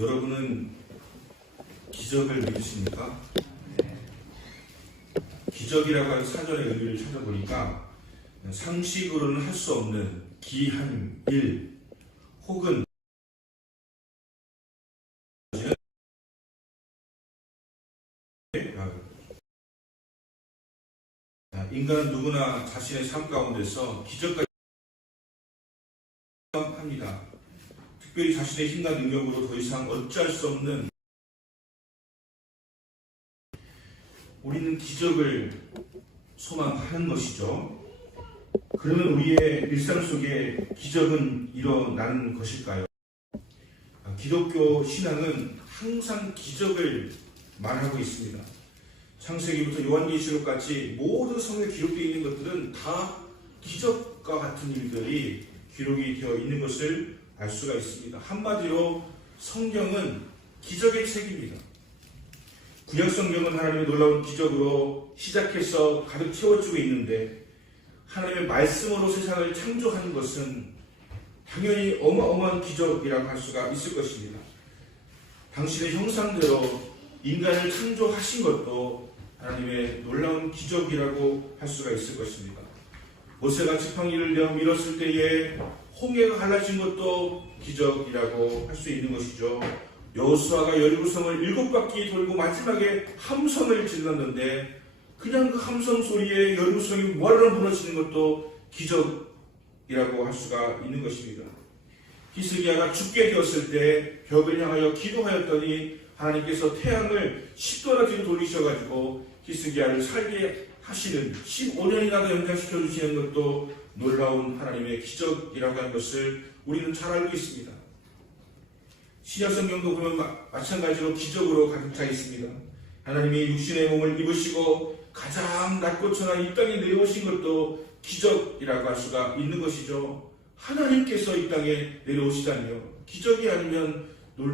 여러분은 기적을 믿으십니까? 기적이라고 하는 사전의 의미를 찾아보니까 상식으로는 할 수 없는 기한 일 혹은 인간은 누구나 자신의 삶 가운데서 기적까지 합니다. 특별히 자신의 힘과 능력으로 더 이상 어찌할 수 없는 우리는 기적을 소망하는 것이죠. 그러면 우리의 일상 속에 기적은 일어나는 것일까요? 기독교 신앙은 항상 기적을 말하고 있습니다. 창세기부터 요한계시록까지 모든 성경에 기록되어 있는 것들은 다 기적과 같은 일들이 기록이 되어 있는 것을 알 수가 있습니다. 한마디로 성경은 기적의 책입니다. 구약성경은 하나님의 놀라운 기적으로 시작해서 가득 채워지고 있는데 하나님의 말씀으로 세상을 창조하는 것은 당연히 어마어마한 기적이라고 할 수가 있을 것입니다. 당신의 형상대로 인간을 창조하신 것도 하나님의 놀라운 기적이라고 할 수가 있을 것입니다. 모세가 지팡이를 내어 밀었을 때에 홍해가 갈라진 것도 기적이라고 할 수 있는 것이죠. 여호수아가 여리고성을 7바퀴 돌고 마지막에 함성을 질렀는데 그냥 그 함성 소리에 여리고성이 와르르 무너지는 것도 기적이라고 할 수가 있는 것입니다. 히스기야가 죽게 되었을 때 벽을 향하여 기도하였더니 하나님께서 태양을 10도나 뒤로 돌리셔가지고 히스기야를 살게 하시는 15년이나 더 연장시켜 주시는 것도 놀라운 하나님의 기적이라고 하는 것을 우리는 잘 알고 있습니다. 신약성경도 보면 마찬가지로 기적으로 가득 차 있습니다. 하나님이 육신의 몸을 입으시고 가장 낮고 천한 이 땅에 내려오신 것도 기적이라고 할 수가 있는 것이죠. 하나님께서 이 땅에 내려오시다니요. 기적이 아니면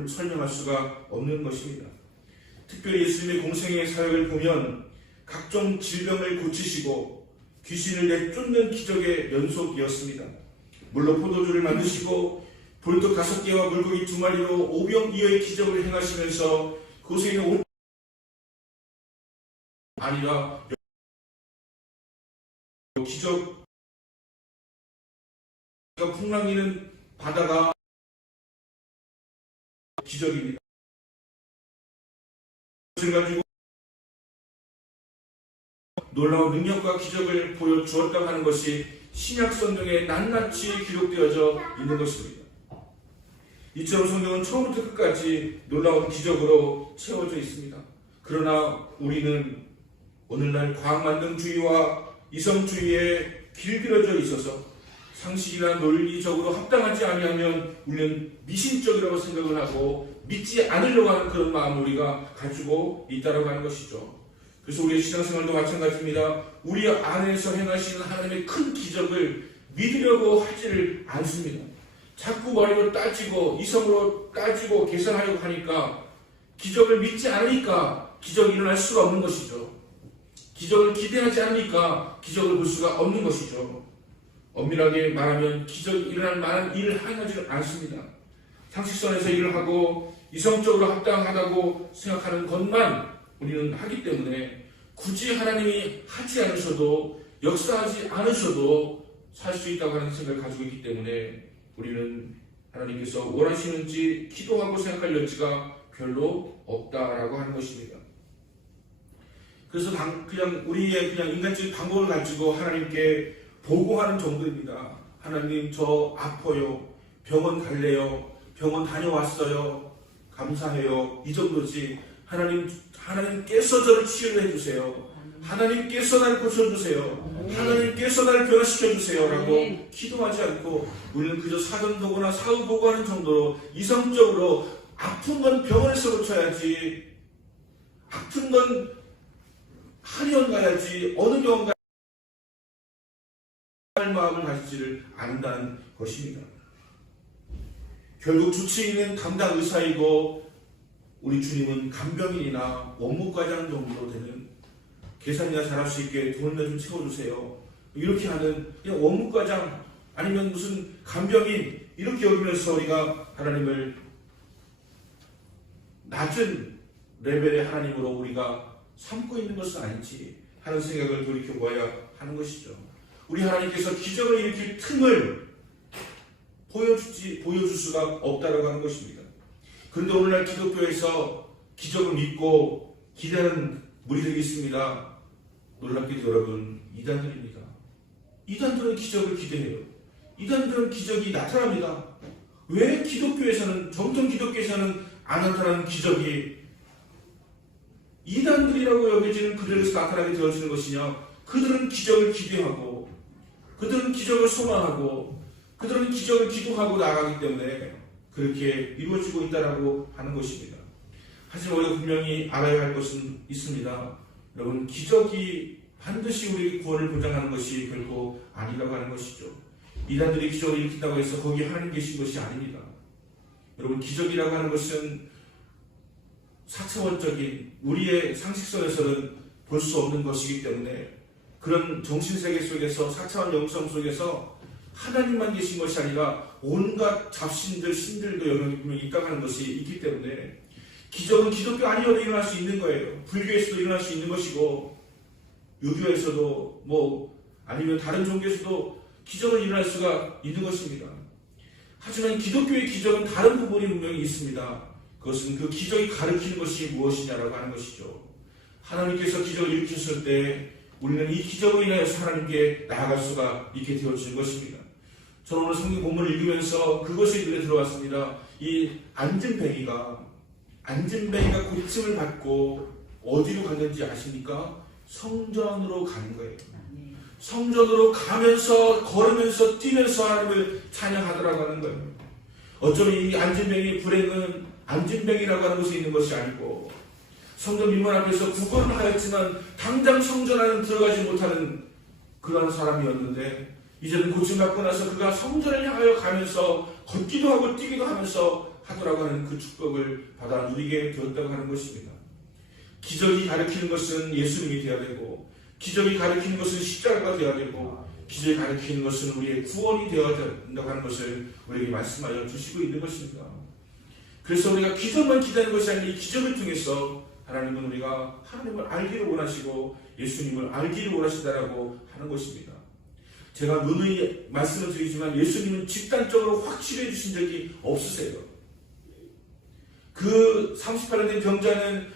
설명할 수가 없는 것입니다. 특별히 예수님의 공생의 사역을 보면 각종 질병을 고치시고 귀신을 내쫓는 기적의 연속이었습니다. 물로 포도주를 만드시고 볼떡 5개와 물고기 2마리로 오병이어의 기적을 행하시면서 그곳에 있는 아니라 기적 풍랑이는 바다가 기적입니다. 그것을 가지고 놀라운 능력과 기적을 보여주었다고 하는 것이 신약성경에 낱낱이 기록되어져 있는 것입니다. 이처럼 성경은 처음부터 끝까지 놀라운 기적으로 채워져 있습니다. 그러나 우리는 오늘날 과학만능주의와 이성주의에 길들여져 있어서 상식이나 논리적으로 합당하지 아니하면 우리는 미신적이라고 생각을 하고 믿지 않으려고 하는 그런 마음을 우리가 가지고 있다고 하는 것이죠. 그래서 우리의 신앙생활도 마찬가지입니다. 우리 안에서 행하시는 하나님의 큰 기적을 믿으려고 하지를 않습니다. 자꾸 머리로 따지고 이성으로 따지고 계산하려고 하니까 기적을 믿지 않으니까 기적이 일어날 수가 없는 것이죠. 기적을 기대하지 않으니까 기적을 볼 수가 없는 것이죠. 엄밀하게 말하면 기적이 일어날 만한 일을 하지 않습니다. 상식선에서 일을 하고 이성적으로 합당하다고 생각하는 것만 우리는 하기 때문에 굳이 하나님이 하지 않으셔도 역사하지 않으셔도 살 수 있다고 하는 생각을 가지고 있기 때문에 우리는 하나님께서 원하시는지 기도하고 생각할 여지가 별로 없다라고 하는 것입니다. 그래서 그냥 우리의 그냥 인간적인 방법을 가지고 하나님께 보고하는 정도입니다. 하나님 저 아파요. 병원 갈래요. 병원 다녀왔어요. 감사해요. 이 정도지. 하나님께서 저를 치유해 주세요. 하나님께서 나를 고쳐주세요. 하나님께서 나를 변화시켜주세요. 라고 기도하지 않고 우리는 그저 사전 보거나 사후 보고하는 정도로 이성적으로 아픈 건 병원에서 고쳐야지, 아픈 건 한의원 가야지, 어느 병원 가야지 할 마음을 가지지를 않는다는 것입니다. 결국 주치의는 담당 의사이고 우리 주님은 간병인이나 원무과장 정도 되는 계산이나 잘할 수 있게 돈을 좀 채워주세요. 이렇게 하는 그냥 원무과장 아니면 무슨 간병인 이렇게 여기면서 우리가 하나님을 낮은 레벨의 하나님으로 우리가 삼고 있는 것은 아닌지 하는 생각을 돌이켜보아야 하는 것이죠. 우리 하나님께서 기적을 일으킬 틈을 보여줄 수가 없다라고 하는 것입니다. 그런데 오늘날 기독교에서 기적을 믿고 기대하는 무리들이 있습니다. 놀랍게도 여러분, 이단들입니다. 이단들은 기적을 기대해요. 이단들은 기적이 나타납니다. 왜 기독교에서는, 정통 기독교에서는 안 나타나는 기적이 이단들이라고 여겨지는 그들에서 나타나게 되어지는 것이냐? 그들은 기적을 기대하고, 그들은 기적을 소망하고, 그들은 기적을 기도하고 나아가기 때문에 그렇게 이루어지고 있다라고 하는 것입니다. 하지만 우리가 분명히 알아야 할 것은 있습니다. 여러분, 기적이 반드시 우리에게 구원을 보장하는 것이 결코 아니라고 하는 것이죠. 이단들이 기적을 일으킨다고 해서 거기에 하나님 계신 것이 아닙니다. 여러분, 기적이라고 하는 것은 4차원적인 우리의 상식선에서는 볼 수 없는 것이기 때문에 그런 정신세계 속에서 4차원 영성 속에서 하나님만 계신 것이 아니라 온갖 잡신들, 신들도 영역이 분명히 입각하는 것이 있기 때문에 기적은 기독교 아니어도 일어날 수 있는 거예요. 불교에서도 일어날 수 있는 것이고 유교에서도 아니면 다른 종교에서도 기적은 일어날 수가 있는 것입니다. 하지만 기독교의 기적은 다른 부분이 분명히 있습니다. 그것은 그 기적이 가르치는 것이 무엇이냐라고 하는 것이죠. 하나님께서 기적을 일으켰을 때 우리는 이 기적으로 인하여서 하나님께 나아갈 수가 있게 되어지는 것입니다. 저는 오늘 성경 본문을 읽으면서 그것이 눈에 들어왔습니다. 이 안진뱅이가 고침을 받고 어디로 갔는지 아십니까? 성전으로 가는 거예요. 성전으로 가면서 걸으면서 뛰면서 하나님을 찬양하더라고 하는 거예요. 어쩌면 이 안진뱅이의 불행은 안진뱅이라고 하는 곳에 있는 것이 아니고 성전 민문 앞에서 구걸을 하였지만 당장 성전 안에 들어가지 못하는 그러한 사람이었는데 이제는 고침받고 나서 그가 성전을 향하여 가면서 걷기도 하고 뛰기도 하면서 하더라고 하는 그 축복을 받아 누리게 되었다고 하는 것입니다. 기적이 가르치는 것은 예수님이 되어야 되고 기적이 가르치는 것은 십자가가 되어야 되고 기적이 가르치는 것은 우리의 구원이 되어야 된다고 하는 것을 우리에게 말씀하여 주시고 있는 것입니다. 그래서 우리가 기적만 기다리는 것이 아니라 이 기적을 통해서 하나님은 우리가 하나님을 알기를 원하시고 예수님을 알기를 원하신다라고 하는 것입니다. 제가 누누이 말씀을 드리지만 예수님은 집단적으로 확실해 주신 적이 없으세요. 그 38년 된 병자는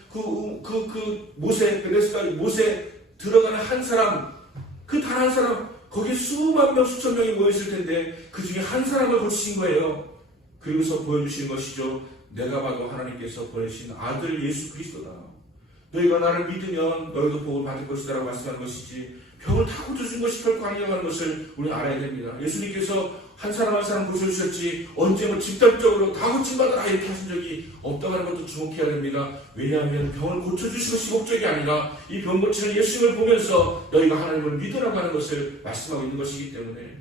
못에 들어가는 한 사람, 그 단 한 사람, 거기에 수만 명, 수천 명이 모였을 텐데 그 중에 한 사람을 고치신 거예요. 그리고서 보여주시는 것이죠. 내가 봐도 하나님께서 보내신 아들 예수 그리스도다. 너희가 나를 믿으면 너희도 복을 받을 것이다 라고 말씀하는 것이지 병을 다 고쳐준 것이 결코 아니라고 하는 것을 우리는 알아야 됩니다. 예수님께서 한 사람 한 사람 고쳐주셨지 언제 집단적으로 다 고침받아라 이렇게 하신 적이 없다고 하는 것도 주목해야 됩니다. 왜냐하면 병을 고쳐주신 것이 목적이 아니라 이 병 고치는 예수님을 보면서 너희가 하나님을 믿으라고 하는 것을 말씀하고 있는 것이기 때문에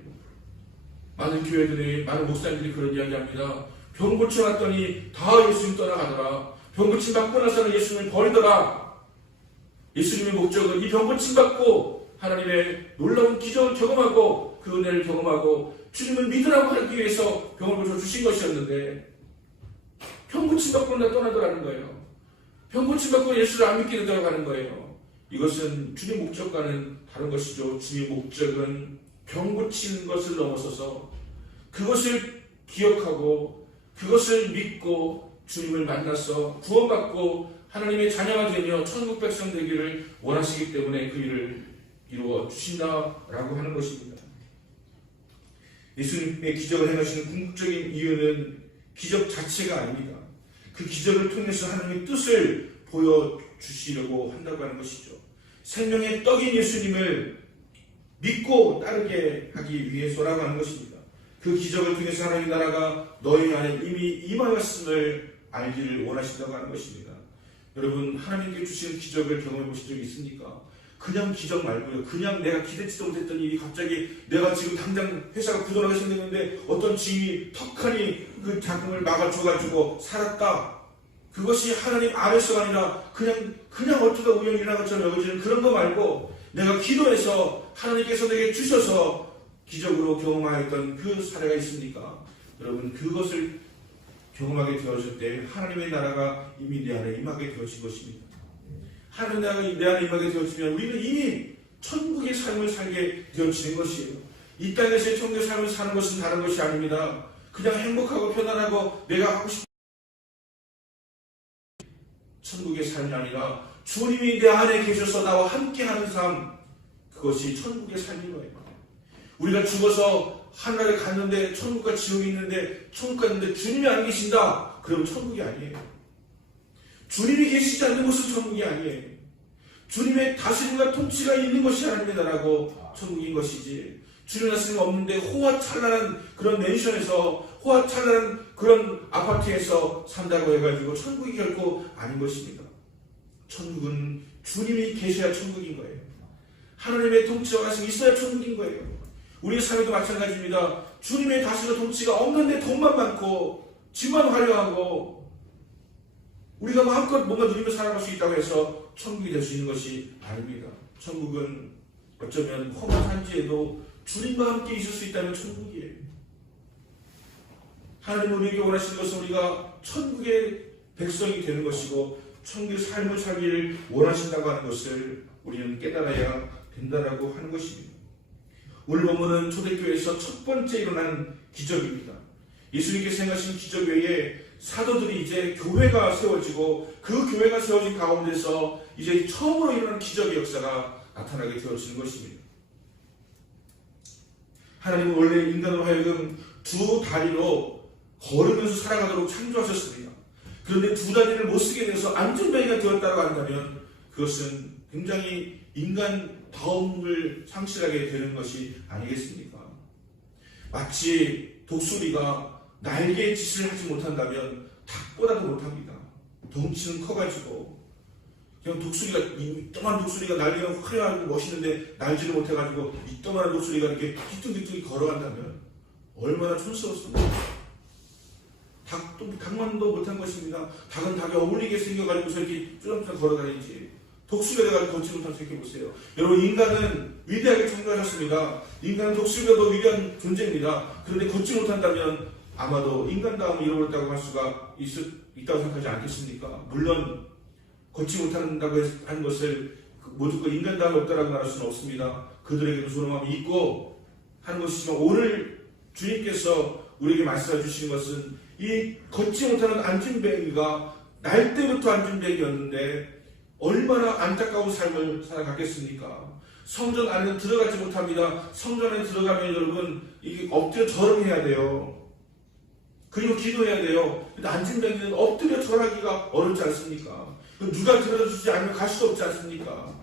많은 교회들이, 많은 목사님들이 그런 이야기합니다. 병 고쳐놨더니 다 예수님 떠나가더라. 병 고침 받고 나서는 예수님을 버리더라. 예수님의 목적은 이 병 고침 받고 하나님의 놀라운 기적을 경험하고 그 은혜를 경험하고 주님을 믿으라고 하기 위해서 병을 고쳐주신 것이었는데 병 고침 받고 나 떠나더라는 거예요. 병 고침 받고 예수를 안 믿게 되더라는 거예요. 이것은 주님 목적과는 다른 것이죠. 주님의 목적은 병 고치는 것을 넘어서서 그것을 기억하고 그것을 믿고 주님을 만나서 구원받고 하나님의 자녀가 되며 천국 백성 되기를 원하시기 때문에 그 일을 이루어 주신다라고 하는 것입니다. 예수님의 기적을 행하시는 궁극적인 이유는 기적 자체가 아닙니다. 그 기적을 통해서 하나님의 뜻을 보여주시려고 한다고 하는 것이죠. 생명의 떡인 예수님을 믿고 따르게 하기 위해서라고 하는 것입니다. 그 기적을 통해서 하나님의 나라가 너희 안에 이미 임하였음을 알기를 원하신다고 하는 것입니다. 여러분, 하나님께 주시는 기적을 경험해 보신 적이 있습니까? 그냥 기적 말고요. 그냥 내가 기대치도 못했던 일이 갑자기 내가 지금 당장 회사가 부도나게 생겼는데 어떤 지인이 턱하니 그 자금을 막아줘가지고 살았다. 그것이 하나님 안에서가 아니라 그냥 어쩌다 우연히 일어난 것처럼 여겨지는 그런 거 말고 내가 기도해서 하나님께서 내게 주셔서 기적으로 경험하였던 그 사례가 있습니까? 여러분, 그것을 경험하게 되어질 때 하나님의 나라가 이미 내 안에 임하게 되어진 것입니다. 하나님의 나라가 내 안에 임하게 되어지면 우리는 이미 천국의 삶을 살게 되어지는 것이에요. 이 땅에서의 천국의 삶을 사는 것은 다른 것이 아닙니다. 그냥 행복하고 편안하고 내가 하고 싶은 천국의 삶이 아니라 주님이 내 안에 계셔서 나와 함께하는 삶, 그것이 천국의 삶인 거예요. 우리가 죽어서 하늘에 갔는데 천국과 지옥이 있는데 천국 갔는데 주님이 안 계신다. 그러면 천국이 아니에요. 주님이 계시지 않는 곳은 천국이 아니에요. 주님의 다스림과 통치가 있는 것이 하나님의 나라고 천국인 것이지, 주님 다스림 없는데 호화찬란한 그런 맨션에서 호화찬란한 그런 아파트에서 산다고 해가지고 천국이 결코 아닌 것입니다. 천국은 주님이 계셔야 천국인 거예요. 하나님의 통치와 다스림이 있어야 천국인 거예요. 우리의 삶에도 마찬가지입니다. 주님의 다스림과 통치가 없는데 돈만 많고 집만 화려하고 우리가 마음껏 뭔가 누리며 살아갈 수 있다고 해서 천국이 될 수 있는 것이 아닙니다. 천국은 어쩌면 험한 산지에도 주님과 함께 있을 수 있다면 천국이에요. 하나님은 우리에게 원하시는 것은 우리가 천국의 백성이 되는 것이고 천국의 삶을 살기를 원하신다고 하는 것을 우리는 깨달아야 된다라고 하는 것입니다. 오늘 본문은 초대교회에서 첫 번째 일어난 기적입니다. 예수님께서 행하신 기적 외에 사도들이 이제 교회가 세워지고 그 교회가 세워진 가운데서 이제 처음으로 일어난 기적의 역사가 나타나게 되어지는 것입니다. 하나님은 원래 인간으로 하여금 두 다리로 걸으면서 살아가도록 창조하셨습니다. 그런데 두 다리를 못 쓰게 돼서 안전뱅이가 되었다고 한다면 그것은 굉장히 인간다움을 상실하게 되는 것이 아니겠습니까? 마치 독수리가 날개의 짓을 하지 못한다면 닭보다도 못합니다. 덩치는 커가지고 그냥 독수리가, 이따만한 독수리가 날개가 화려하고 멋있는데 날지를 못해가지고 이따만한 독수리가 이렇게 뒤뚱뒤뚱 걸어간다면 얼마나 촌스럽습니까? 닭만도 못한 것입니다. 닭은 닭에 어울리게 생겨가지고서 이렇게 쭈렁쭈렁 걸어다니지 독수리가 돼가지고 걷지 못한 생각해보세요. 여러분, 인간은 위대하게 창조하셨습니다. 인간은 독수리보다도 위대한 존재입니다. 그런데 걷지 못한다면 아마도 인간다움을 잃어버렸다고 할 수가 있다고 생각하지 않겠습니까? 물론 걷지 못한다고 하는 것을 모두 그 인간다움이 없다라고 말할 수는 없습니다. 그들에게도 존엄함이 있고 하는 것이지만 오늘 주님께서 우리에게 말씀해 주시는 것은 이 걷지 못하는 안진뱅이가 날 때부터 안진뱅이였는데 얼마나 안타까운 삶을 살아갔겠습니까? 성전 안에 들어가지 못합니다. 성전 안에 들어가면 여러분 이게 엎드려 절음해야 돼요. 그리고 기도해야 돼요. 근데 안진뱅이는 엎드려 절하기가 어렵지 않습니까? 누가 들어주지 않으면 갈 수도 없지 않습니까?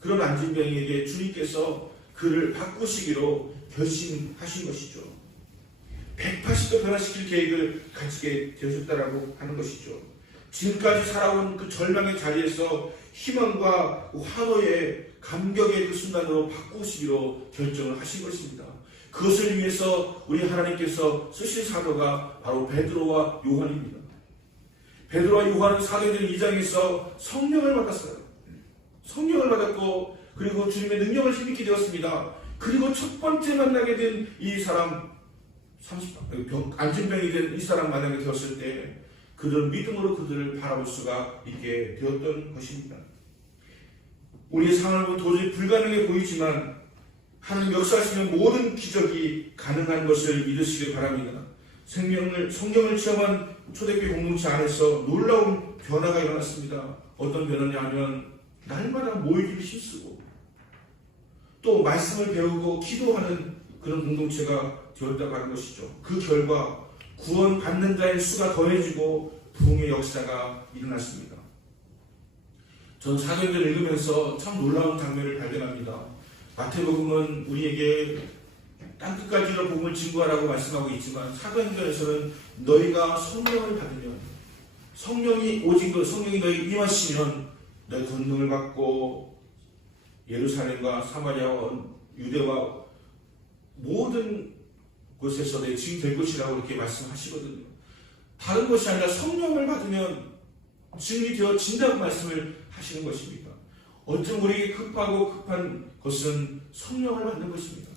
그런 안진뱅이에게 주님께서 그를 바꾸시기로 결심하신 것이죠. 180도 변화시킬 계획을 가지게 되셨다라고 하는 것이죠. 지금까지 살아온 그 절망의 자리에서 희망과 환호의 감격의 그 순간으로 바꾸시기로 결정을 하신 것입니다. 그것을 위해서 우리 하나님께서 쓰신 사도가 바로 베드로와 요한입니다. 베드로와 요한은 사도행전 2장에서 성령을 받았어요. 성령을 받았고 그리고 주님의 능력을 힘입게 되었습니다. 그리고 첫 번째 만나게 된 이 사람, 안진병이 된 이 사람 만나게 되었을 때 그들은 믿음으로 그들을 바라볼 수가 있게 되었던 것입니다. 우리의 상황을 보면 도저히 불가능해 보이지만 하나님 역사하시는 모든 기적이 가능한 것을 믿으시길 바랍니다. 성령을 체험한 초대교회 공동체 안에서 놀라운 변화가 일어났습니다. 어떤 변화냐면 날마다 모이기를 힘쓰고 또 말씀을 배우고 기도하는 그런 공동체가 되었다고 하는 것이죠. 그 결과 구원받는 자의 수가 더해지고 부흥의 역사가 일어났습니다. 전 사도행전을 읽으면서 참 놀라운 장면을 발견합니다. 마태복음은 우리에게 땅끝까지로 복음을 증거하라고 말씀하고 있지만 사도행전에서는 너희가 성령을 받으면 성령이 너희 임하시면 너희 권능을 받고 예루살렘과 사마리아와 유대와 모든 곳에서 내 증인 될 것이라고 이렇게 말씀하시거든요. 다른 것이 아니라 성령을 받으면 증인이 되어진다고 말씀을 하시는 것입니다. 어쩜 우리에게 급한 것은 성령을 받는 것입니다.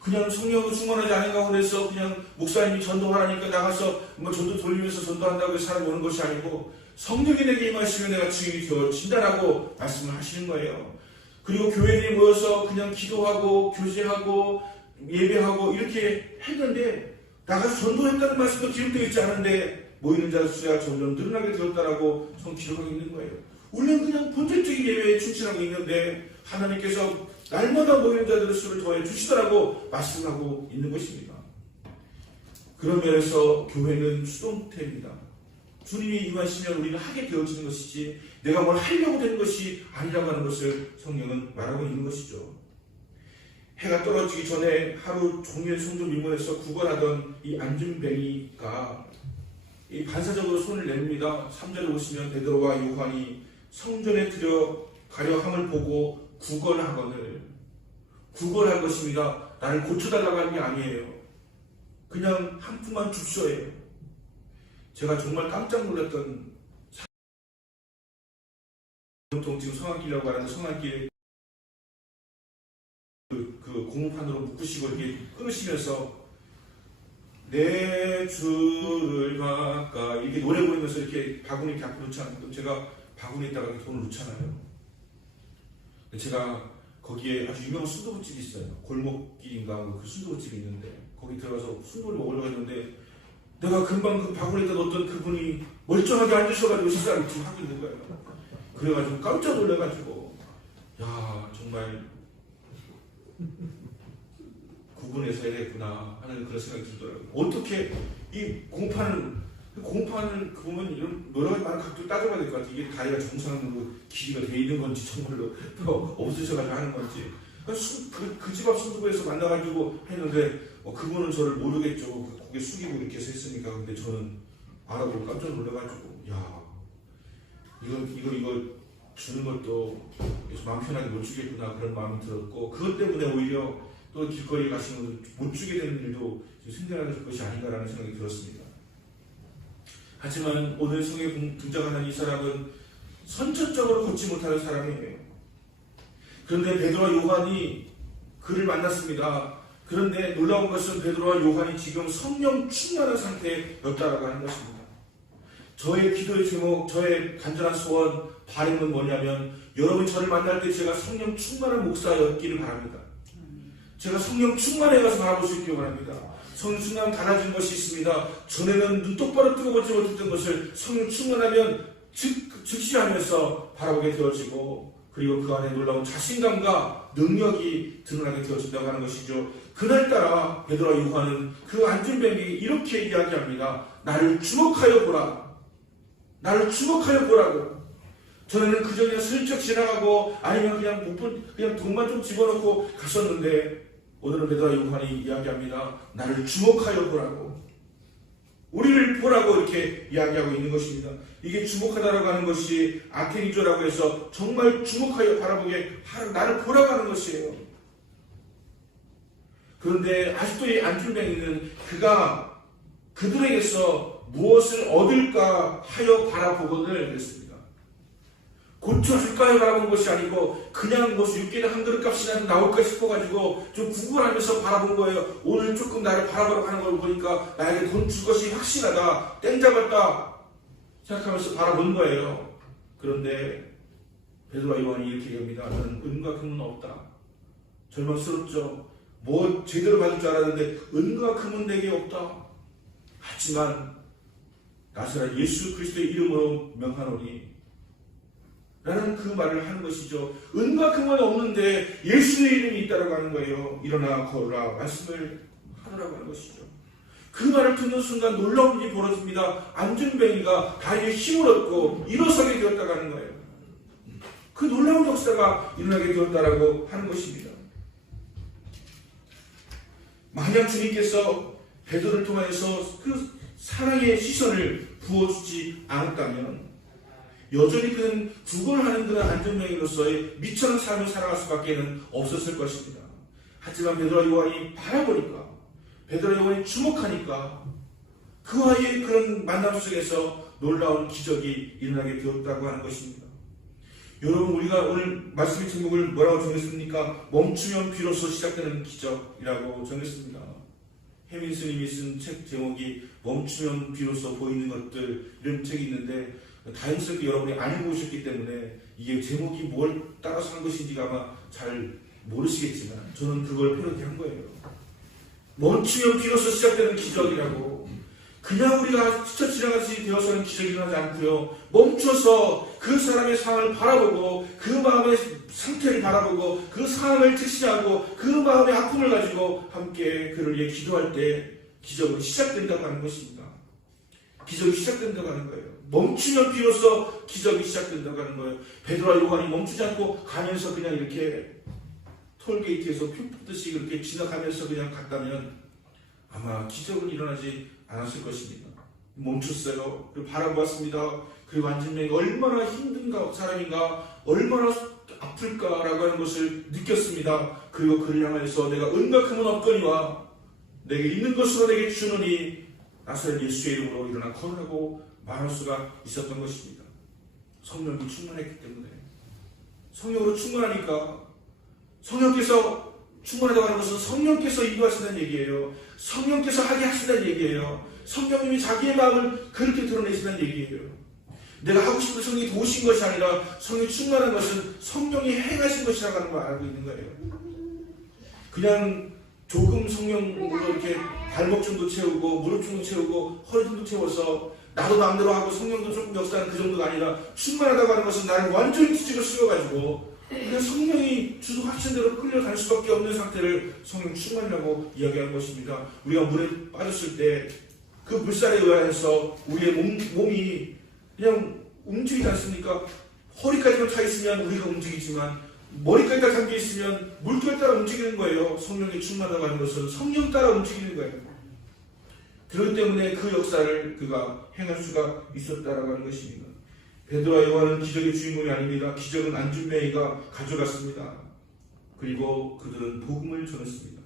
그냥 성령으로 충만하지 않은가 그래서 그냥 목사님이 전도하라니까 나가서 뭐 전도 돌리면서 전도한다고 해서 사람 오는 것이 아니고 성령이 내게 임하시면 내가 주인이 되어진다라고 말씀을 하시는 거예요. 그리고 교회들이 모여서 그냥 기도하고 교제하고 예배하고 이렇게 했는데 나가서 전도했다는 말씀도 기록되어 있지 않은데 모이는 자 수가 점점 늘어나게 되었다라고 기록하고 있는 거예요. 우리는 그냥 본질적인 예배에 충실하고 있는데 하나님께서 날마다 모이는 자들의 수를 더해 주시더라고 말씀하고 있는 것입니다. 그런 면에서 교회는 수동태입니다. 주님이 임하시면 우리는 하게 되어지는 것이지 내가 뭘 하려고 되는 것이 아니라고 하는 것을 성경은 말하고 있는 것이죠. 해가 떨어지기 전에 하루 종일 성전 민문에서 구걸하던 이 안준뱅이가 이 반사적으로 손을 냅니다. 3절에 보시면 베드로와 요한이 성전에 들어가려 함을 보고 구걸한 것입니다. 나를 고쳐달라고 하는 게 아니에요. 그냥 한 푼만 줍쇼예요. 제가 정말 깜짝 놀랐던 지금 성안길이라고 하는데 성안길 그 고무판으로 묶으시고 이렇게 끊으시면서 내 주를 가까 이렇게 노래 부르면서 이렇게 바구니 이렇게 앞에 놓잖아요. 제가 바구니에다가 이렇게 돈을 놓잖아요. 제가 거기에 아주 유명한 순두부집이 있어요. 골목길인가 그 순두부집이 있는데 거기 들어가서 순두부를 먹으려고 했는데 내가 금방 그 바구니에다 넣었던 그분이 멀쩡하게 앉으셔가지고 식사를 지금 하고 있는 거예요. 그래가지고 깜짝 놀래가지고 야 정말 구분해서 해야겠구나 하는 그런 생각이 들더라고요. 어떻게 이 공판을 보면 이런 여러 가지 많은 각도를 따져봐야 될 것 같아요. 이게 다리가 정상으로 길이가 돼 있는 건지 정말로 없으셔가지고 하는 건지. 그 집 앞 순두부에서 만나가지고 했는데 그분은 저를 모르겠죠. 고개 숙이고 이렇게 해서 했으니까. 근데 저는 알아보고 깜짝 놀라가지고 야 이거 주는 것도 마음 편하게 못 주겠구나 그런 마음이 들었고 그것 때문에 오히려 또 길거리 가시면 못 주게 되는 일도 생겨날 것이 아닌가라는 생각이 들었습니다. 하지만 오늘 성경에 등장하는 이 사람은 선천적으로 걷지 못하는 사람이에요. 그런데 베드로와 요한이 그를 만났습니다. 그런데 놀라운 것은 베드로와 요한이 지금 성령 충만한 상태였다라고 하는 것입니다. 저의 기도의 제목, 저의 간절한 소원, 바람은 뭐냐면 여러분 저를 만날 때 제가 성령 충만한 목사였기를 바랍니다. 제가 성령 충만해 가서 바라볼 수 있기를 바랍니다. 성령 충만 달라진 것이 있습니다. 전에는 눈 똑바로 뜨고보지 못했던 것을 성령 충만하면 즉시 하면서 바라보게 되어지고 그리고 그 안에 놀라운 자신감과 능력이 드러나게 되어진다고 하는 것이죠. 그날따라 베드로와 요한은 그 안준뱅이 이렇게 이야기합니다. 나를 주목하여 보라. 나를 주목하여 보라고. 전에는 그저 그냥 슬쩍 지나가고 아니면 그냥 돈만 좀 집어넣고 갔었는데 오늘은 베드로와 요한이 이야기합니다. 나를 주목하여 보라고. 우리를 보라고 이렇게 이야기하고 있는 것입니다. 이게 주목하다라고 하는 것이 아테니조라고 해서 정말 주목하여 바라보게 나를 보라고 하는 것이에요. 그런데 아직도 이 안준뱅이는 그가 그들에게서 무엇을 얻을까 하여 바라보거늘 그랬습니다. 고쳐줄까요? 바라본 것이 아니고 그냥 뭐 육개는 한 그릇 값이라도 나올까 싶어가지고 좀 구걸하면서 바라본 거예요. 오늘 조금 나를 바라보라고 하는 걸 보니까 나에게 돈 줄 것이 확실하다. 땡 잡았다 생각하면서 바라본 거예요. 그런데 베드로와 요한이 이렇게 얘기합니다. 나는 은과 금은 없다. 절망스럽죠. 뭐 제대로 받을 줄 알았는데 은과 금은 내게 없다. 하지만 나사렛 예수 그리스도의 이름으로 명하노니 라는 그 말을 하는 것이죠. 은과 금은 없는데 예수의 이름이 있다라고 하는 거예요. 일어나 걸으라 말씀을 하라고 하는 것이죠. 그 말을 듣는 순간 놀라운 일이 벌어집니다. 안준뱅이가 다리에 힘을 얻고 일어서게 되었다고 하는 거예요. 그 놀라운 역사가 일어나게 되었다라고 하는 것입니다. 만약 주님께서 베드로를 통해서 그 사랑의 시선을 부어주지 않았다면 여전히 그는 구걸하는 그런 안전뱅이로서의 미천한 삶을 살아갈 수밖에 없었을 것입니다. 하지만 베드로와 요한이 바라보니까 베드로와 요한이 주목하니까 그와의 그런 만남 속에서 놀라운 기적이 일어나게 되었다고 하는 것입니다. 여러분, 우리가 오늘 말씀의 제목을 뭐라고 정했습니까? 멈추면 비로소 시작되는 기적이라고 정했습니다. 해민 스님이 쓴 책 제목이 멈추면 비로소 보이는 것들, 이런 책이 있는데 다행스럽게 여러분이 안 읽어보셨기 때문에 이게 제목이 뭘 따라서 한 것인지가 아마 잘 모르시겠지만 저는 그걸 패러디한 거예요. 멈추면 비로소 시작되는 기적이라고. 그냥 우리가 스쳐 지나가지 되어서는 기적이 일어나지 않고요. 멈춰서 그 사람의 상황을 바라보고 그 마음의 상태를 바라보고 그 상황을 직시하고 그 마음의 아픔을 가지고 함께 그를 위해 기도할 때 기적은 시작된다고 하는 것입니다. 기적이 시작된다고 하는 거예요. 멈추면 비로소 기적이 시작된다고 하는 거예요. 베드로와 요한이 멈추지 않고 가면서 그냥 이렇게 톨게이트에서 표 뽑듯이 그렇게 지나가면서 그냥 갔다면 아마 기적은 일어나지 않았을 것입니다. 멈췄어요. 그리고 바라보았습니다. 그리고 안진명이 얼마나 힘든 사람인가, 얼마나 아플까라고 하는 것을 느꼈습니다. 그리고 그를 향해서 내가 은각함은 없거니와 내게 있는 것으로 내게 주노니 나사렛 예수의 이름으로 일어나 걸어가고 말할 수가 있었던 것입니다. 성령이 충만했기 때문에. 성령으로 충만하니까, 성령께서 충만하다고 하는 것은 성령께서 인도하신다는 얘기예요. 성령께서 하게 하신다는 얘기예요. 성령님이 자기의 마음을 그렇게 드러내신다는 얘기예요. 내가 하고 싶은 성령이 도우신 것이 아니라 성령이 충만한 것은 성령이 행하신 것이라고 하는 걸 알고 있는 거예요. 그냥 조금 성령으로 이렇게 발목 정도 채우고 무릎 정도 채우고 허리 정도 채워서 나도 마음대로 하고 성령도 조금 역사하는 그 정도가 아니라 충만하다고 하는 것은 나를 완전히 뒤집어 씌워가지고 그냥 성령이 주도하신 대로 끌려갈 수밖에 없는 상태를 성령 충만이라고 이야기하는 것입니다. 우리가 물에 빠졌을 때 그 물살에 의해서 우리의 몸이 그냥 움직이지 않습니까? 허리까지만 차 있으면 우리가 움직이지만 머리까지 다 잠겨 있으면 물결 따라 움직이는 거예요. 성령이 충만하다고 하는 것은 성령 따라 움직이는 거예요. 그렇기 때문에 그 역사를 그가 행할 수가 있었다라고 하는 것입니다. 베드로와 요한은 기적의 주인공이 아닙니다. 기적은 안준메이가 가져갔습니다. 그리고 그들은 복음을 전했습니다.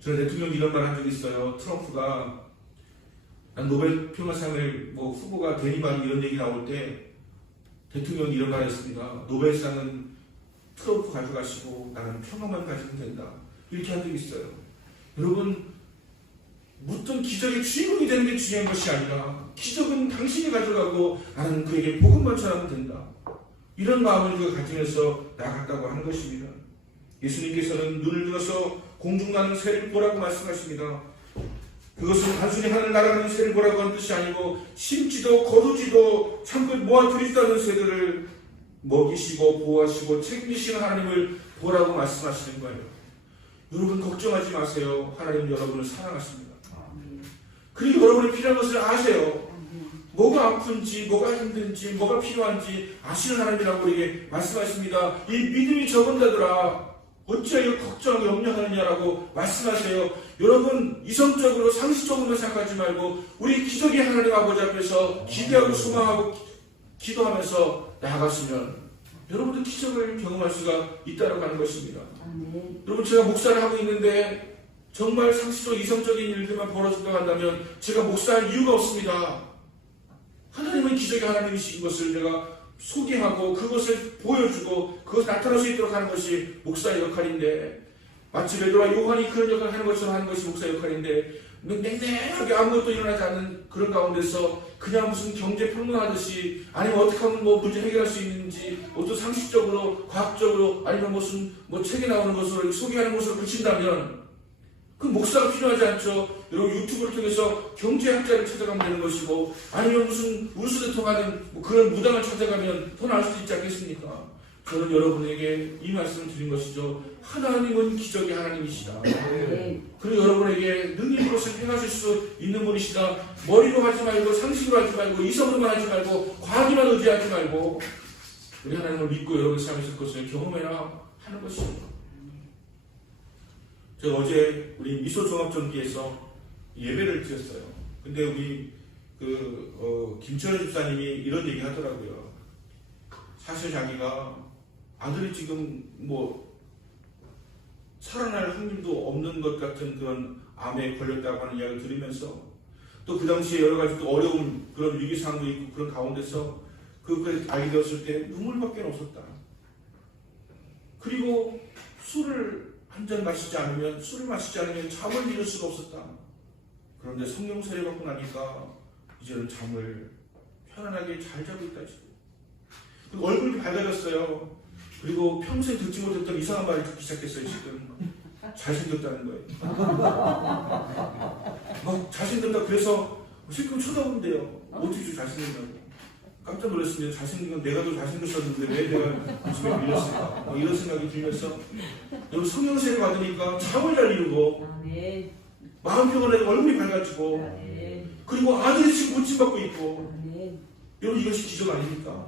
저는 대통령 이런 말 한 적이 있어요. 트럼프가 노벨 평화상을 후보가 되니까 이런 얘기 나올 때 대통령이 이런 말 했습니다. 노벨상은 트럼프 가져가시고 나는 평화만 가지면 된다. 이렇게 한 적이 있어요. 여러분, 어떤 기적의 주인공이 되는 게 중요한 것이 아니라 기적은 당신이 가져가고 나는 그에게 복음만 전하면 된다. 이런 마음을 그가 가지면서 나아갔다고 하는 것입니다. 예수님께서는 눈을 들어서 공중 나는 새를 보라고 말씀하십니다. 그것은 단순히 하늘 날아가는 새를 보라고 하는 뜻이 아니고 심지도 거두지도 참고 모아들이지도 않는 새들을 먹이시고 보호하시고 책임지시는 하나님을 보라고 말씀하시는 거예요. 여러분 걱정하지 마세요. 하나님은 여러분을 사랑하십니다. 그리고 여러분이 필요한 것을 아세요. 뭐가 아픈지, 뭐가 힘든지, 뭐가 필요한지 아시는 하나님이라고 우리에게 말씀하십니다. 이 믿음이 적은 자들아 어찌하여 걱정하고 염려하느냐라고 말씀하세요. 여러분 이성적으로 상식적으로만 생각하지 말고 우리 기적의 하나님 아버지 앞에서 기대하고 소망하고 기도하면서 나아가시면 여러분도 기적을 경험할 수가 있다고 하는 것입니다. 여러분 제가 목사를 하고 있는데 정말 상식적 이성적인 일들만 벌어진다고 한다면 제가 목사할 이유가 없습니다. 하나님은 기적의 하나님이신 것을 내가 소개하고 그것을 보여주고 그것이 나타날 수 있도록 하는 것이 목사의 역할인데 마치 베드로와 요한이 그런 역할을 하는 것처럼 하는 것이 목사의 역할인데 냉랭하게 아무것도 일어나지 않는 그런 가운데서 그냥 무슨 경제 평론하듯이 아니면 어떻게 하면 문제 해결할 수 있는지 어떤 상식적으로 과학적으로 아니면 무슨 책에 나오는 것으로 소개하는 것으로 그친다면 그 목사가 필요하지 않죠. 여러분 유튜브를 통해서 경제학자를 찾아가면 되는 것이고 아니면 무슨 운수대통하는 그런 무당을 찾아가면 더 나을 수도 있지 않겠습니까? 저는 여러분에게 이 말씀을 드린 것이죠. 하나님은 기적의 하나님이시다. 그리고 여러분에게 능력으로 행하실 수 있는 분이시다. 머리로 하지 말고 상식으로 하지 말고 이성으로만 하지 말고 과학에만 의지하지 말고 우리 하나님을 믿고 여러분의 삶에서 그것을 경험해라 하는 것입니다. 제가 어제 우리 미소종합전기에서 예배를 드렸어요. 근데 우리 김철현 집사님이 이런 얘기 하더라고요. 사실 자기가 아들이 지금 살아날 확률도 없는 것 같은 그런 암에 걸렸다고 하는 이야기를 들으면서 또 그 당시에 여러 가지 또 어려운 그런 위기상황도 있고 그런 가운데서 그걸 알게 되었을 때 눈물밖에 없었다. 그리고 술을 한 잔 마시지 않으면 잠을 이룰 수가 없었다. 그런데 성령 세례 받고 나니까 이제는 잠을 편안하게 잘 자고 있다. 그리고 얼굴이 밝아졌어요. 그리고 평생 듣지 못했던 이상한 말을 듣기 시작했어요. 지금 잘생겼다는 거예요. 막 잘생겼다. 그래서 실컷 쳐다본대요. 어떻게 잘생겼냐고. 깜짝 놀랐습니다. 잘생긴 건 내가 더 잘생겼었는데 왜 내가 집에 밀렸을까? 이런 생각이 들면서 여러분 성령 세례 받으니까 잠을 잘 이루고 마음 평안하고 얼굴이 밝아지고 그리고 아들이 지금 고침받고 있고 여러분 이것이 기적 아닙니까?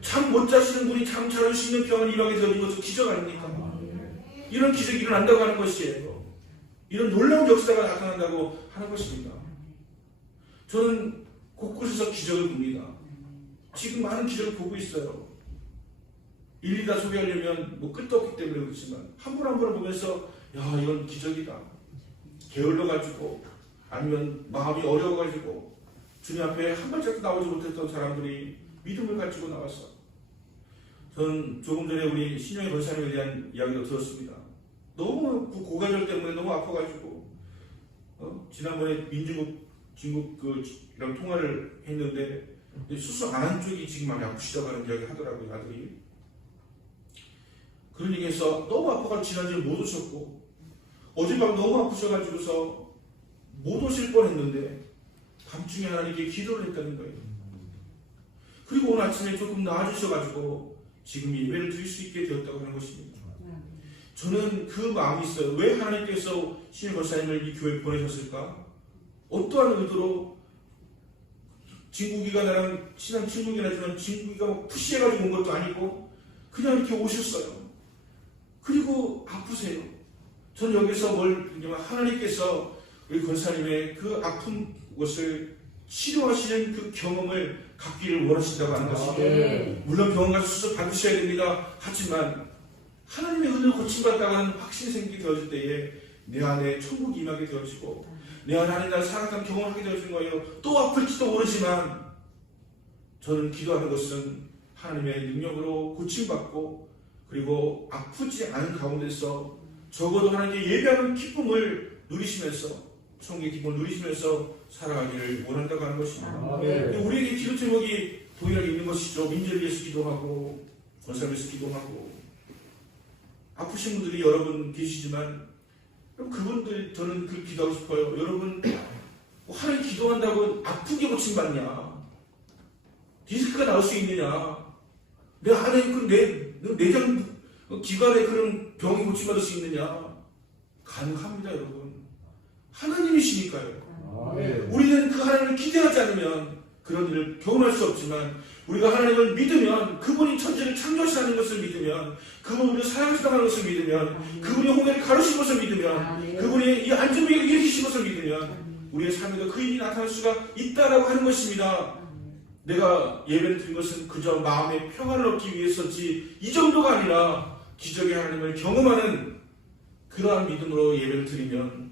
잠 못 자시는 분이 잠 잘 수 있는 평안이 임하게 되는 것도 기적 아닙니까? 이런 기적이 일어난다고 하는 것이에요. 이런 놀라운 역사가 나타난다고 하는 것입니다. 저는 곳곳에서 기적을 봅니다. 지금 많은 기적을 보고 있어요. 일일이 다 소개하려면 뭐 끝도 없기 때문에 그렇지만 한 분 한 분을 보면서 야 이건 기적이다. 게을러가지고 아니면 마음이 어려워가지고 주님 앞에 한 발짝도 나오지 못했던 사람들이 믿음을 가지고 나왔어. 저는 조금 전에 우리 신영의 권사님에 대한 이야기도 들었습니다. 너무 그 고관절 때문에 너무 아파가지고 지난번에 중국이랑 통화를 했는데 수술 안 한 쪽이 지금 많이 아프시다고 하는 이야기 하더라고요. 아들이. 그런 얘기해서 너무 아파가지고 지난주에 못 오셨고 어젯밤 너무 아프셔가지고서 못 오실 뻔했는데 밤중에 하나님께 기도를 했다는 거예요. 그리고 오늘 아침에 조금 나아지셔가지고 지금 예배를 드릴 수 있게 되었다고 하는 것입니다. 저는 그 마음이 있어요. 왜 하나님께서 신영 권사님을 이 교회에 보내셨을까? 어떠한 의도로 진국이가 나랑 친한 친구긴 하지만 진국이가 뭐 푸시해가지고 온 것도 아니고 그냥 이렇게 오셨어요. 그리고 아프세요. 저는 여기서 하나님께서 우리 권사님의 그 아픈 것을 치료하시는 그 경험을 갖기를 원하신다고 하는 것입니다. 물론 병원 가서 수술 받으셔야 됩니다. 하지만 하나님의 은혜로 고침받다고 하는 확신이 생기게 되어질 때에 내 안에 천국이 임하게 되어지고 내 안에 하나님 나를 사랑하는 경험을 하게 되어지는 거예요. 또 아플지도 모르지만 저는 기도하는 것은 하나님의 능력으로 고침받고 그리고 아프지 않은 가운데서 적어도 하나님께 예배하는 기쁨을 누리시면서 천국의 기쁨을 누리시면서 살아가기를 원한다고 하는 것입니다. 우리에게 기도 제목이 동일하게 있는 것이죠. 민재를 위해서 기도하고 권사를 위해서 기도하고 아프신 분들이 여러분 계시지만 그분들 저는 그렇게 기도하고 싶어요. 여러분 하나님 기도한다고 아프게 고침받냐? 디스크가 나올 수 있느냐? 내 안에 그 내장 기관에 그런 병이 고침받을 수 있느냐? 가능합니다, 여러분. 하나님이시니까요. 우리는 그 하나님을 기대하지 않으면 그런 일을 경험할 수 없지만 우리가 하나님을 믿으면 그분이 천지를 창조하시는 것을 믿으면 그분이 우리를 사랑하시다는 것을 믿으면 그분이 홍해를 가르신 것을 믿으면 그분이 이 안전병을 일으키신 것을 믿으면 우리의 삶에도 그 일이 나타날 수가 있다라고 하는 것입니다. 내가 예배를 드린 것은 그저 마음의 평안을 얻기 위해서지 이 정도가 아니라 기적의 하나님을 경험하는 그러한 믿음으로 예배를 드리면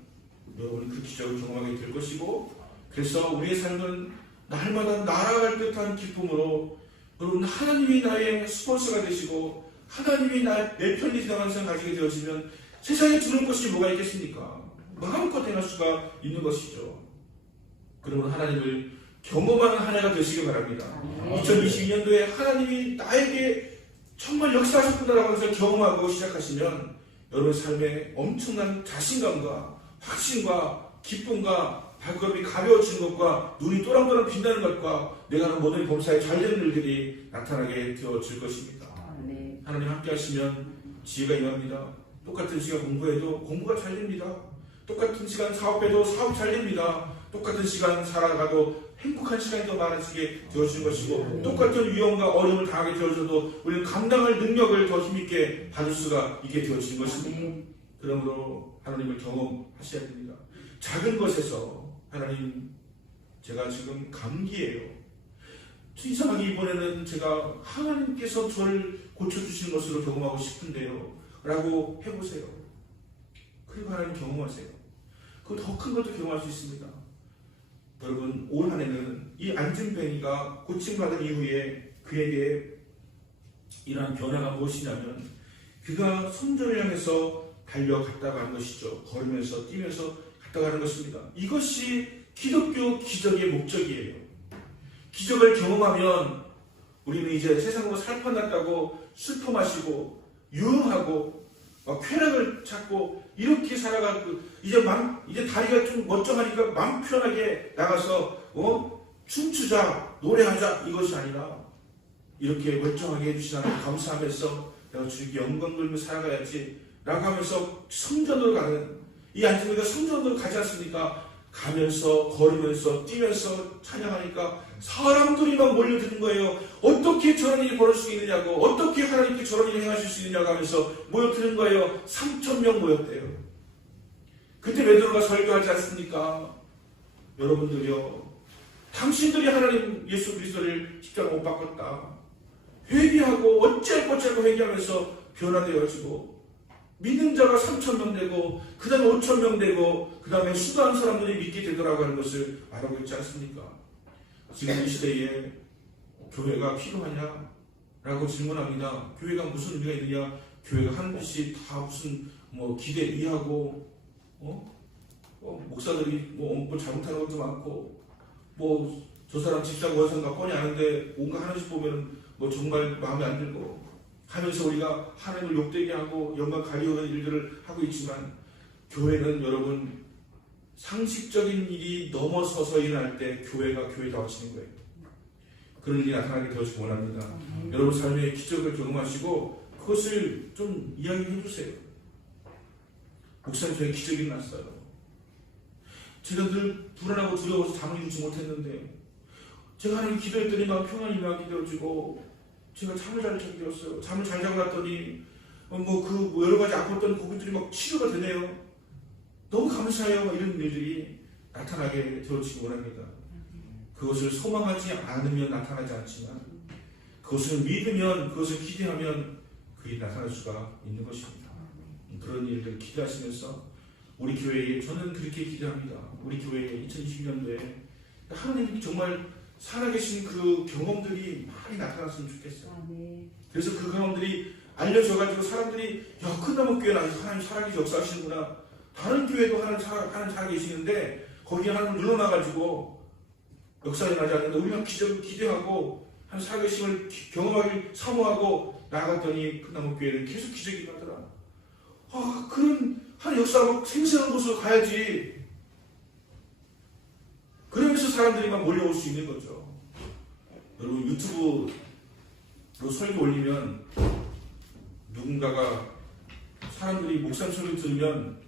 여러분은 그 기적을 경험하게 될 것이고 그래서 우리의 삶은 날마다 날아갈 듯한 기쁨으로 여러분 하나님이 나의 스폰서가 되시고 하나님이 내 편이 되어가는 생각을 가지게 되어지면 세상에 두는 것이 뭐가 있겠습니까? 마음껏 행할 수가 있는 것이죠. 그러면 하나님을 경험하는 한 해가 되시길 바랍니다. 2022년도에 하나님이 나에게 정말 역사하셨구나라고 해서 경험하고 시작하시면 여러분 삶에 엄청난 자신감과 확신과 기쁨과 발걸음이 가벼워지는 것과 눈이 또랑또랑 빛나는 것과 내가 하는 모든 범사에 잘되는 일들이 나타나게 되어질 것입니다. 하나님 함께 하시면 지혜가 임합니다. 똑같은 시간 공부해도 공부가 잘 됩니다. 똑같은 시간 사업해도 사업 잘 됩니다. 똑같은 시간 살아가도 행복한 시간이 더 많아지게 되어지는 것이고 똑같은 위험과 어려움을 당하게 되어져도 우리는 감당할 능력을 더 힘있게 받을 수가 있게 되어지는 것입니다. 그러므로 하나님을 경험하셔야 됩니다. 작은 것에서 하나님 제가 지금 감기예요. 이상하게 이번에는 제가 하나님께서 저를 고쳐주시는 것으로 경험하고 싶은데요 라고 해보세요. 그리고 하나님 경험하세요. 그 더 큰 것도 경험할 수 있습니다. 여러분 올 한해는 이 안진뱅이가 고침받은 이후에 그에게 이러한 변화가 무엇이냐면 그가 성전을 향해서 달려갔다가 하는 것이죠. 걸으면서 뛰면서 갔다가 하는 것입니다. 이것이 기독교 기적의 목적이에요. 기적을 경험하면 우리는 이제 세상으로 살판났다고 슬퍼 마시고 유흥하고 막 쾌락을 찾고 이렇게 살아가고 이제 다리가 좀 멀쩡하니까 마음 편하게 나가서 춤추자 노래하자 이것이 아니라 이렇게 멀쩡하게 해주신 하나님 감사하면서 내가 주님께 영광 돌리며 살아가야지 라고 하면서 성전으로 가는 이 안티모니가 성전으로 가지 않습니까? 가면서 걸으면서 뛰면서 찬양하니까 사람들이 막 몰려드는 거예요. 어떻게 저런 일이 벌어질 수 있느냐고, 어떻게 하나님께 저런 일을 행하실 수 있느냐고 하면서 모여드는 거예요. 3,000명 모였대요. 그때 베드로가 설교하지 않습니까? 여러분들이요, 당신들이 하나님 예수 그리스도를 십자가 못 바꿨다, 회개하고 어찌할꼬찌하고 회개하면서 변화되어지고 믿는 자가 3,000명 되고 그 다음에 5,000명 되고 그 다음에 수많은 사람들이 믿게 되더라고 하는 것을 알고 있지 않습니까? 지금 이 시대에 교회가 필요하냐? 라고 질문합니다. 교회가 무슨 의미가 있느냐? 교회가 하는 것이 다 무슨 기대 이하고 목사들이 뭐 잘못하는 것도 많고 저 사람 집사고 원상가 뻔히 아는데 뭔가 하는 짓 보면 정말 마음에 안 들고 하면서 우리가 하나님을 욕되게 하고 영광 가리우는 일들을 하고 있지만 교회는 여러분 상식적인 일이 넘어서서 일어날 때 교회가 교회다워지는 거예요. 그런 일이 나타나게 되어지기 원합니다. 여러분 삶의 기적을 경험하시고 그것을 좀 이야기해 주세요. 목사님 저의 기적이 났어요. 제가 늘 불안하고 두려워서 잠을 이루지 못했는데 제가 하나님 기도했더니 막 평안이 임하게 되어지고 제가 잠을 잘 자게 되었어요. 잠을 잘 자고 났더니 여러 가지 아팠던 고민들이 막 치료가 되네요. 너무 감사해요. 이런 일들이 나타나게 되어지기 원합니다. 그것을 소망하지 않으면 나타나지 않지만 그것을 믿으면 그것을 기대하면 그게 나타날 수가 있는 것입니다. 그런 일들을 기대하시면서 우리 교회에 저는 그렇게 기대합니다. 우리 교회에 2020년도에 하나님이 정말 살아계신 그 경험들이 많이 나타났으면 좋겠어요. 그래서 그 경험들이 알려져가지고 사람들이 큰나무교회는 아직 하나님 살아계시 역사하시는구나. 다른 교회도 하나님 살아계시는데 거기에 하나님 눌러놔가지고 역사에 나지 않는데 우리가 기적을 기대하고 하나님 살아계심을 경험하길 사모하고 나아갔더니 큰나무교회는 계속 기적이 나더라. 그런 하나님 역사하고 생생한 곳으로 가야지. 그러면서 사람들이 막 몰려올 수 있는 거죠. 여러분 유튜브로 설교 올리면 누군가가 사람들이 목사님 설교 들으면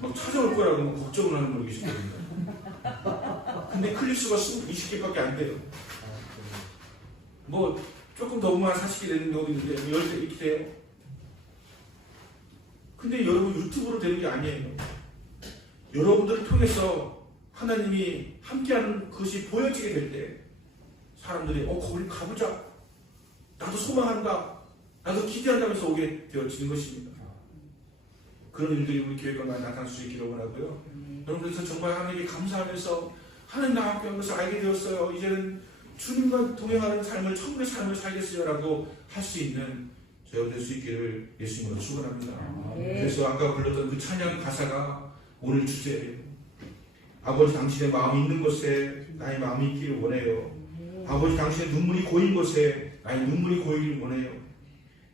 막 찾아올 거라고 막 걱정을 하는 분이 계시거든요. 근데 클릭수가 20개밖에 안 돼요. 조금 더 보면 40개 되는 경우도 있는데 10개 이렇게 돼요. 근데 여러분 유튜브로 되는 게 아니에요. 여러분들을 통해서 하나님이 함께하는 것이 보여지게 될 때 사람들이 거기 가보자, 나도 소망한다, 나도 기대한다면서 오게 되어지는 것입니다. 그런 일들이 우리 교회가 많이 나타날 수 있기를 원하고요. 여러분들께서 정말 하나님께 감사하면서 하나님 나와 함께한 것을 알게 되었어요. 이제는 주님과 동행하는 삶을 천국의 삶을 살겠어요 라고 할 수 있는 저희가 될 수 있기를 예수님으로 축원합니다. 그래서 아까 불렀던 그 찬양 가사가 오늘 주제예요. 아버지 당신의 마음이 있는 곳에 나의 마음이 있기를 원해요. 아버지 당신의 눈물이 고인 곳에 나의 눈물이 고이기를 원해요.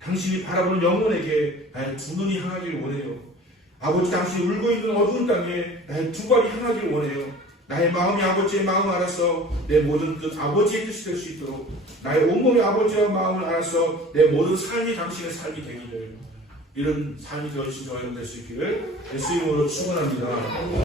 당신이 바라보는 영혼에게 나의 두 눈이 향하기를 원해요. 아버지 당신이 울고 있는 어두운 땅에 나의 두 발이 향하기를 원해요. 나의 마음이 아버지의 마음을 알아서 내 모든 뜻 아버지의 뜻이 될 수 있도록 나의 온몸이 아버지의 마음을 알아서 내 모든 삶이 당신의 삶이 되기를, 이런 삶이 되어주신 저희가 될 수 있기를 예수 이름으로 축원합니다.